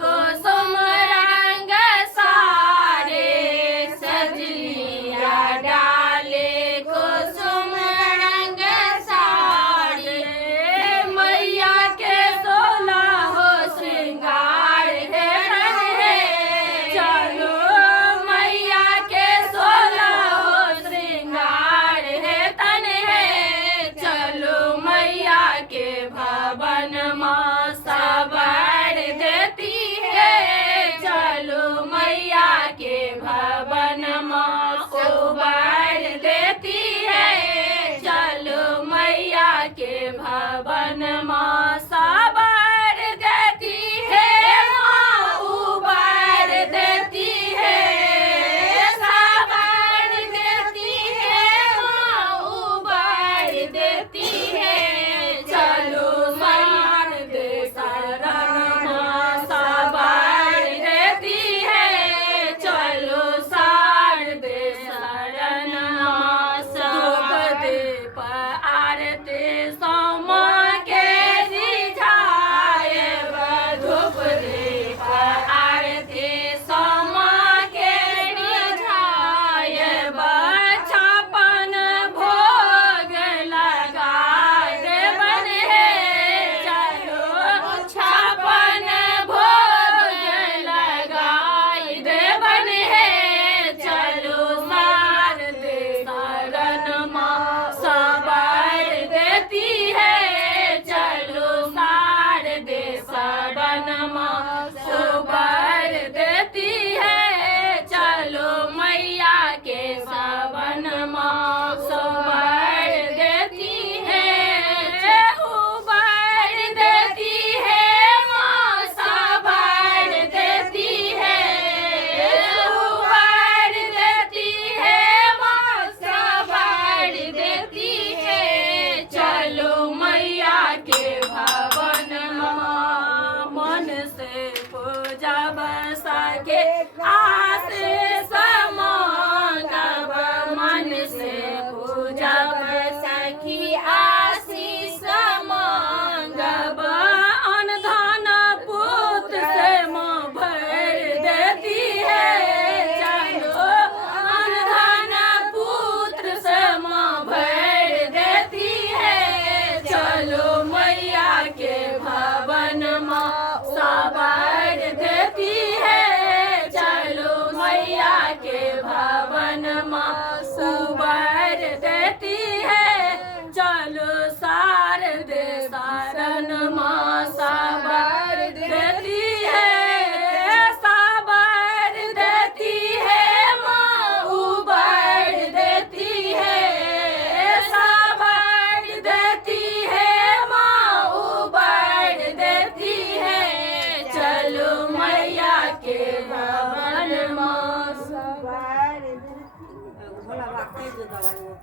कुसुम रंग सारे सजलिया डाले कुसुम रंग साड़ी मैया के सोलह श्रृंगार है चलो मैया के सोलह श्रृंगार है तन है चलो मैया के भवन माँ सवार देती है चलो मैया के भवन माँ उबार देती है चलो मैया के भवन माँ सवार देती है माँ उबार देती है सवार देती है माँ उबार देती है चलो मान दे शरण माँ सवार देती है चलो सार दे शरण माँ सब दे आरती सोमा के रिझाए धूप दीप आरती सोमा के रिझाए छापन भोग लगाए देवन है चलो छापन भोग लगाए देवन है चलो सार दे शरण माँ सवार देती है चलो सार दे शरण माँ सवार देती है चलो मैया के सवन माँ सवार देती है उबार देती है माँ सवार देती है उबार देती है माँ सवार देती है चलो मैया के भवन माँ मन से पूजा बसा के आशीष मांगब मन से पूजा बसा की आशीष मांगब अन्न धन पुत्र से माँ भर देती है चलो अन्न धन पुत्र से माँ भर देती है चलो मैया के भवन माँ सवार देती है चलो मैया के भवन माँ सवार देती है चलो सार दे शरण माँ सवार देती है सवार देती है माँ उबार देती है सवार देती है माँ उबार देती है चलो मैया के भवन माँ भोला बाबा के दवाई वो